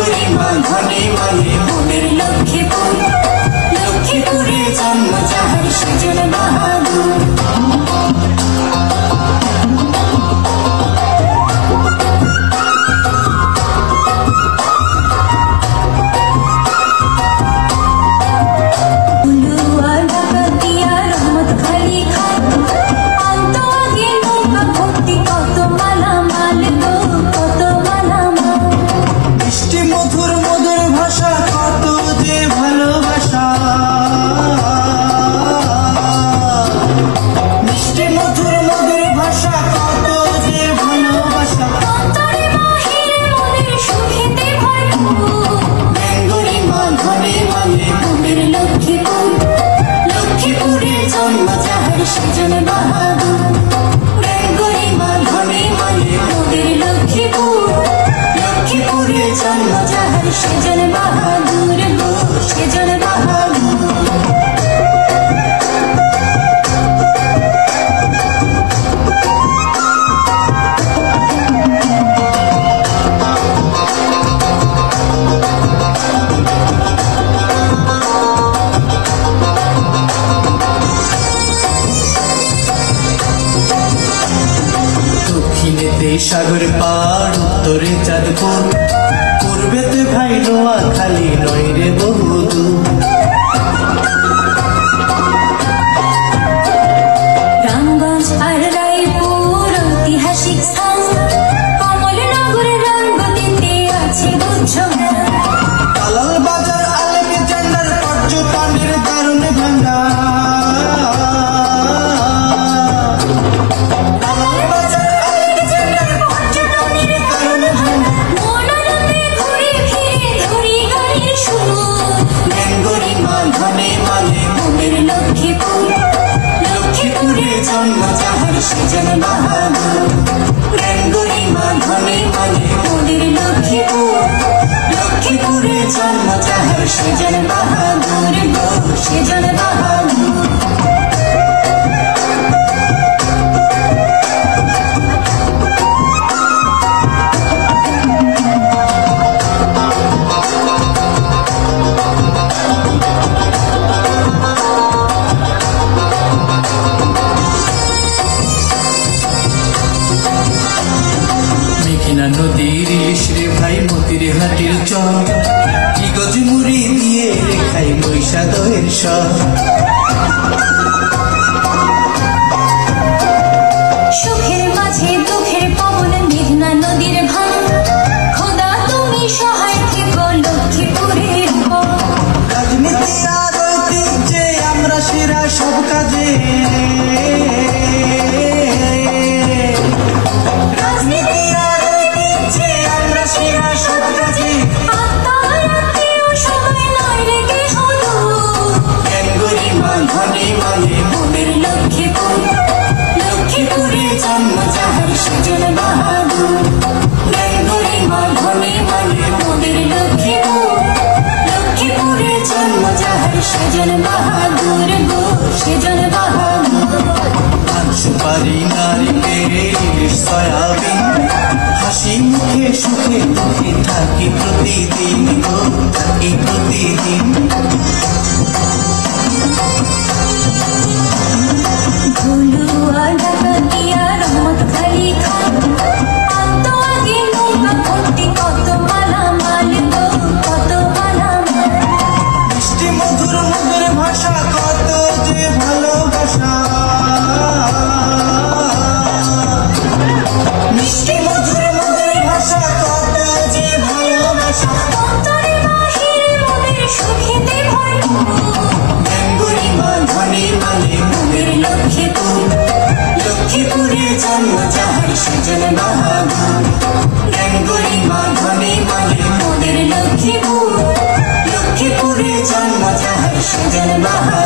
গরিমা ধনে মানে মোদের লক্ষ্মীপুর, লক্ষ্মীপুরে জন্ম যাহার সেজন বাহাদুর। সেজন বাহাদুর, গরিমা ধনে মানে মোদের লক্ষ্মীপুর, লক্ষ্মীপুরে জন্ম যাহার সেজন বাহাদুর গো সেজন বাহাদুর। সাগর পাড় উত্তরে চাঁদপুর, পূর্বেতে ভাই নোয়াখালী নয় রে বহুদূর। রামগঞ্জ আর রায়পুর ঐতিহাসিক স্থান, কমলনগরের রঙ্গতিতে আছে গুচ্ছ। কালাল বাজার আলেকজান্ডার পর্যটনের দারুণ ভান্ডার। জন্ম যাহার সেজন বাহাদুর, গরিমা ধনে মানে মোদের লক্ষ্মীপুর, লক্ষ্মীপুরে জন্ম যাহার সেজন বাহাদুর গো সেজন বাহাদুর। নদীর ইলিশরে ভাই মতির হাটির চর, কি গজমুড়ি দিয়ে রেখাই বৈশা দয়ের সর। সুখের মাঝে দুঃখের পবন মেঘনা নদীর ভাঙ, খোদা তুমি সহায় থেকো লক্ষ্মীপুরের পর। রাজনীতি আর ঐতিহ্যে আমরা সেরা সব কাজে, সেজন বাহাদুর, গরিমা ধনে মানে মোদের লক্ষ্মীপুর, লক্ষ্মীপুরে জন্ম যাহার সেজন বাহাদুর গো সেজন বাহাদুর। সুপারি নারিকেল সয়াবিন, হাসি মুখে সুখে দুঃখে থাকি প্রতিদিন গো থাকি প্রতিদিন। লক্ষ্মীপুরে জন্ম যাহার সেজন বাহাদুর, গরিমা ধনে মানে মোদের লক্ষ্মীপুর, লক্ষ্মীপুরে জন্ম যাহার সেজন বাহাদুর।